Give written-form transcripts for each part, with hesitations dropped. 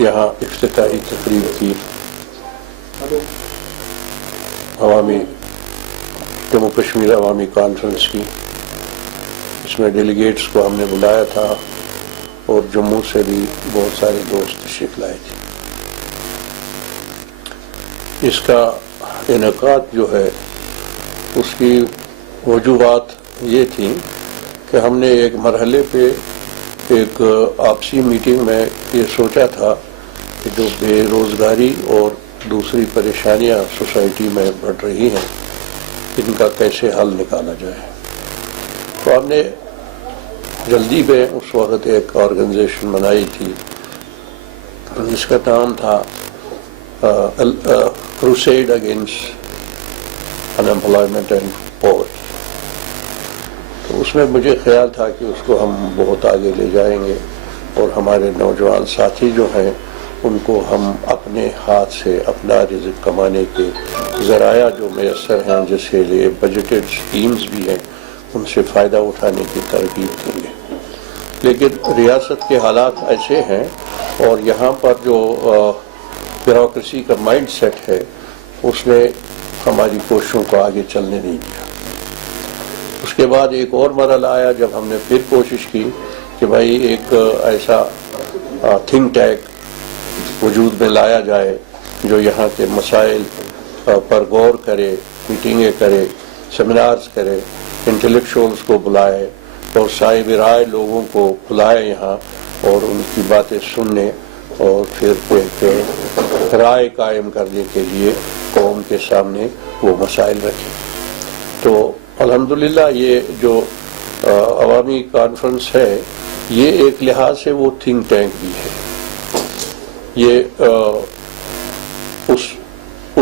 यहाँ इफ्तिताही तकरीब की अवामी जम्मू कश्मीर अवामी कॉन्फ्रेंस की। इसमें डेलीगेट्स को हमने बुलाया था और जम्मू से भी बहुत सारे दोस्त तशरीफ लाए थे। इसका इनेकाद जो है उसकी वजूहात ये थी कि हमने एक मरहले पे एक आपसी मीटिंग में ये सोचा था कि जो बेरोज़गारी और दूसरी परेशानियां सोसाइटी में बढ़ रही हैं इनका कैसे हल निकाला जाए। तो हमने जल्दी में उस वक्त एक ऑर्गेनाइजेशन बनाई थी जिसका नाम था crusade against unemployment and poverty. तो उसमें मुझे ख्याल था कि उसको हम बहुत आगे ले जाएंगे और हमारे नौजवान साथी जो हैं उनको हम अपने हाथ से अपना रिज़्क़ कमाने के ज़राया जो मैसर हैं जिसके लिए बजटेड स्कीम्स भी हैं उनसे फ़ायदा उठाने की तरकीब देंगे। लेकिन रियासत के हालात ऐसे हैं और यहाँ पर जो ब्यूरोक्रेसी का माइंड सेट है उसने हमारी कोशिशों को आगे चलने नहीं दिया। उसके बाद एक और मरहला आया जब हमने फिर कोशिश की कि भाई एक ऐसा थिंक टैंक वजूद में लाया जाए जो यहाँ के मसाइल पर गौर करे, मीटिंगें करे, सेमिनार्स करे, इंटेलेक्चुअल्स को बुलाए और साहिब राय लोगों को बुलाए यहाँ और उनकी बातें सुनने और फिर एक राय कायम करने के लिए कौम के सामने वो मसाइल रखे। तो अल्हम्दुलिल्लाह ये जो अवामी कॉन्फ्रेंस है ये एक लिहाज से वो थिंक टैंक भी है। ये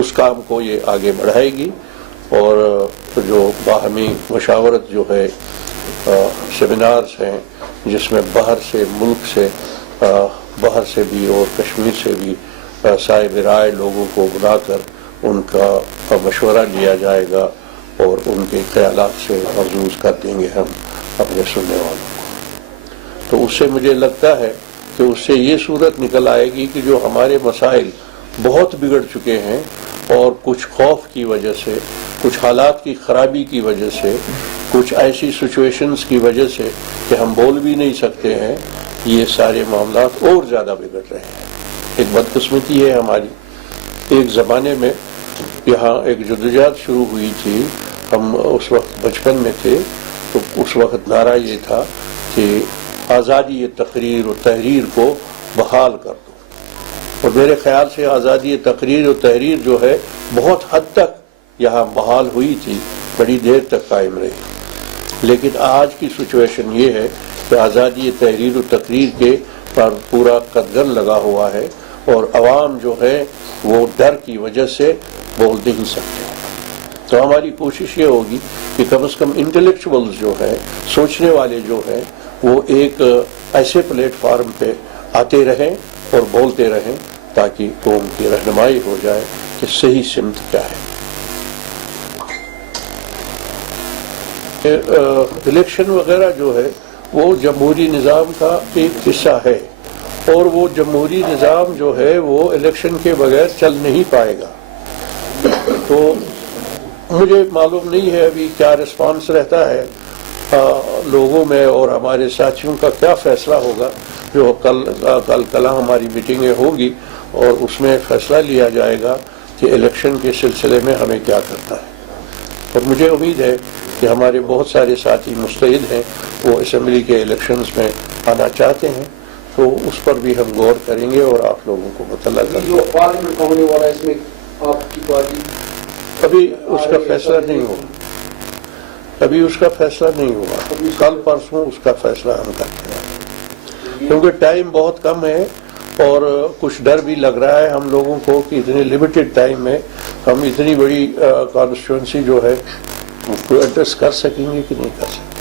उस काम को ये आगे बढ़ाएगी और जो बाहमी मशावरत जो है सेमिनार्स हैं जिसमें बाहर से मुल्क से बाहर से भी और कश्मीर से भी साहिब राय लोगों को बुलाकर उनका मशवरा लिया जाएगा और उनके ख्यालात से महसूस कर देंगे हम अपने सुनने वालों को। तो उससे मुझे लगता है कि उससे ये सूरत निकल आएगी कि जो हमारे मसाइल बहुत बिगड़ चुके हैं और कुछ खौफ की वजह से, कुछ हालात की ख़राबी की वजह से, कुछ ऐसी सिचुएशंस की वजह से कि हम बोल भी नहीं सकते हैं, ये सारे मामलात और ज़्यादा बिगड़ रहे हैं। एक बदकिस्मती है हमारी। एक ज़माने में यहाँ एक जद्दोजहद शुरू हुई थी, हम उस वक्त बचपन में थे, तो उस वक्त नारा ये था कि आज़ादी तकरीर और तहरीर को बहाल कर दो। और मेरे ख्याल से आज़ादी तकरीर और तहरीर जो है बहुत हद तक यहाँ बहाल हुई थी, बड़ी देर तक कायम रही। लेकिन आज की सिचुएशन ये है कि आज़ादी तहरीर और तकरीर के पर पूरा कदगन लगा हुआ है और अवाम जो है वो डर की वजह से बोल नहीं सकते। तो हमारी कोशिश ये होगी कि कम से कम इंटेलेक्चुअल्स जो है, सोचने वाले जो हैं, वो एक ऐसे प्लेटफार्म पे आते रहें और बोलते रहें ताकि कौम की रहनुमाई हो जाए कि सही सिमत क्या है। इलेक्शन वगैरह जो है वो जमहूरी निज़ाम का एक हिस्सा है और वो जमहूरी निज़ाम जो है वो इलेक्शन के बगैर चल नहीं पाएगा। तो मुझे मालूम नहीं है अभी क्या रिस्पांस रहता है लोगों में और हमारे साथियों का क्या फैसला होगा। जो कल हमारी मीटिंगें होगी और उसमें फैसला लिया जाएगा कि इलेक्शन के सिलसिले में हमें क्या करना है। और मुझे उम्मीद है कि हमारे बहुत सारे साथी मुस्तैद हैं, वो असेंबली के इलेक्शंस में आना चाहते हैं, तो उस पर भी हम गौर करेंगे और आप लोगों को मुतल्ला करेंगे। अभी उसका फैसला नहीं हुआ, अभी उसका फैसला नहीं हुआ, कल परसों उसका फैसला हम करते हैं क्योंकि टाइम बहुत कम है और कुछ डर भी लग रहा है हम लोगों को कि इतने लिमिटेड टाइम में हम इतनी बड़ी कॉन्स्टिट्यूंसी जो है उसको एड्रेस कर सकेंगे कि नहीं कर सकेंगे।